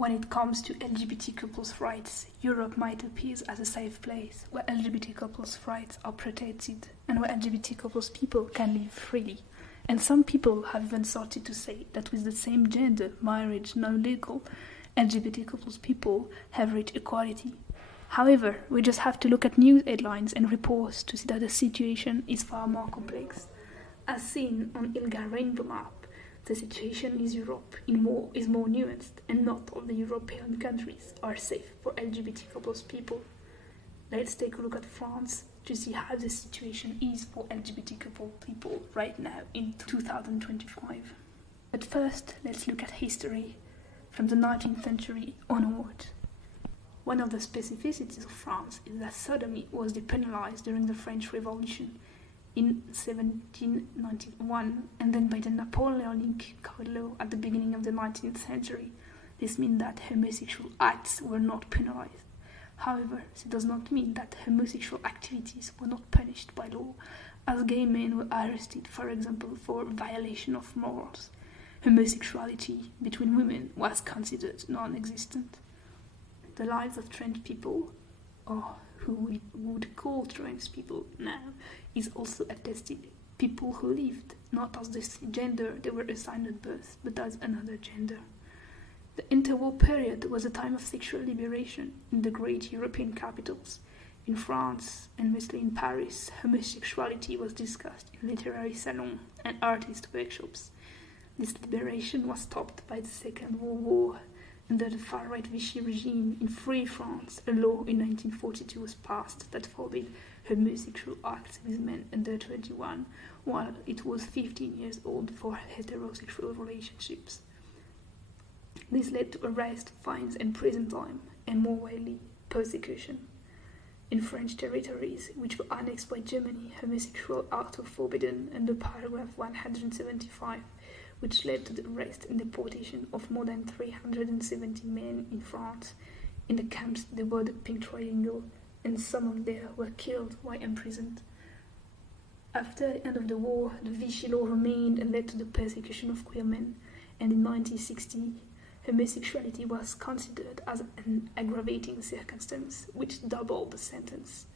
When it comes to LGBT couples' rights, Europe might appear as a safe place where LGBT couples' rights are protected and where LGBT couples people can live freely. And some people have even started to say that with the same gender marriage now legal, LGBT couples people have reached equality. However, we just have to look at news headlines and reports to see that the situation is far more complex. As seen on ILGA Rainbow Map, the situation in Europe is more nuanced, and not all the European countries are safe for LGBT couples people. Let's take a look at France to see how the situation is for LGBT couple people right now in 2025. But first, let's look at history from the 19th century onward. One of the specificities of France is that sodomy was depenalized during the French Revolution in 1791 and then by the Napoleonic Code Law at the beginning of the 19th century. This means that homosexual acts were not penalized. However, this does not mean that homosexual activities were not punished by law, as gay men were arrested, for example, for violation of morals. Homosexuality between women was considered non-existent. The lives of trans people, or who we would call trans people now, is also attested. People who lived not as the gender they were assigned at birth, but as another gender. The interwar period was a time of sexual liberation in the great European capitals. In France, and mostly in Paris, homosexuality was discussed in literary salons and artist workshops. This liberation was stopped by the Second World War. Under the far-right Vichy regime in Free France, a law in 1942 was passed that forbade homosexual acts with men under 21, while it was 15 years old for heterosexual relationships. This led to arrest, fines and prison time, and more widely, persecution. In French territories, which were annexed by Germany, homosexual acts were forbidden under paragraph 175, which led to the arrest and deportation of more than 370 men in France. In the camps, they wore the pink triangle, and some of them were killed while imprisoned. After the end of the war, the Vichy law remained and led to the persecution of queer men, and in 1960, homosexuality was considered as an aggravating circumstance, which doubled the sentence.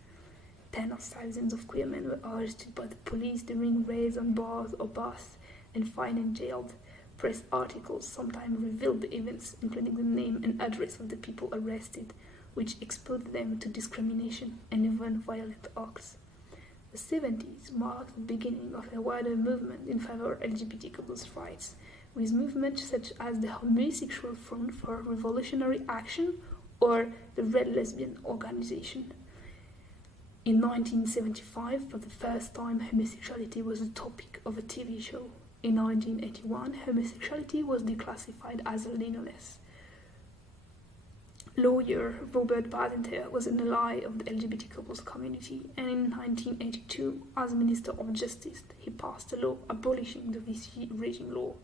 Tens of thousands of queer men were arrested by the police during raids on bars or baths, and fined and jailed. Press articles sometimes revealed the events, including the name and address of the people arrested, which exposed them to discrimination and even violent acts. The 70s marked the beginning of a wider movement in favor of LGBT couples' rights, with movements such as the Homosexual Front for Revolutionary Action or the Red Lesbian Organization. In 1975, for the first time, homosexuality was the topic of a TV show. In 1981, homosexuality was declassified as a legalness. Lawyer Robert Badinter was an ally of the LGBT couples community, and in 1982, as Minister of Justice, he passed a law abolishing the Vichy regime law.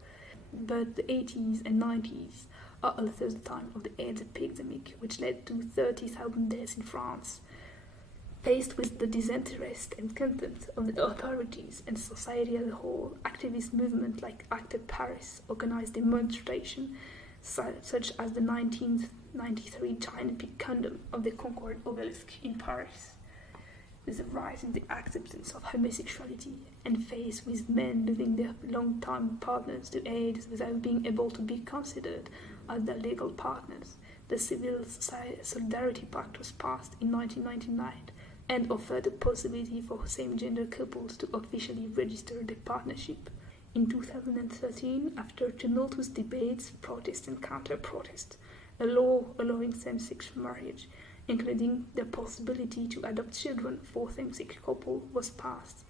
But the 80s and 90s are also the time of the AIDS epidemic, which led to 30,000 deaths in France. Faced with the disinterest and contempt of the authorities and society as a whole, activist movements like Acte Paris organized demonstrations such as the 1993 giant pink condom of the Concorde obelisk in Paris. With a rise in the acceptance of homosexuality and faced with men losing their long-time partners to AIDS without being able to be considered as their legal partners, the Civil Solidarity Pact was passed in 1999 and offered the possibility for same-gender couples to officially register their partnership. In 2013, after tumultuous debates, protest and counter-protest, a law allowing same-sex marriage, including the possibility to adopt children for same-sex couples, was passed.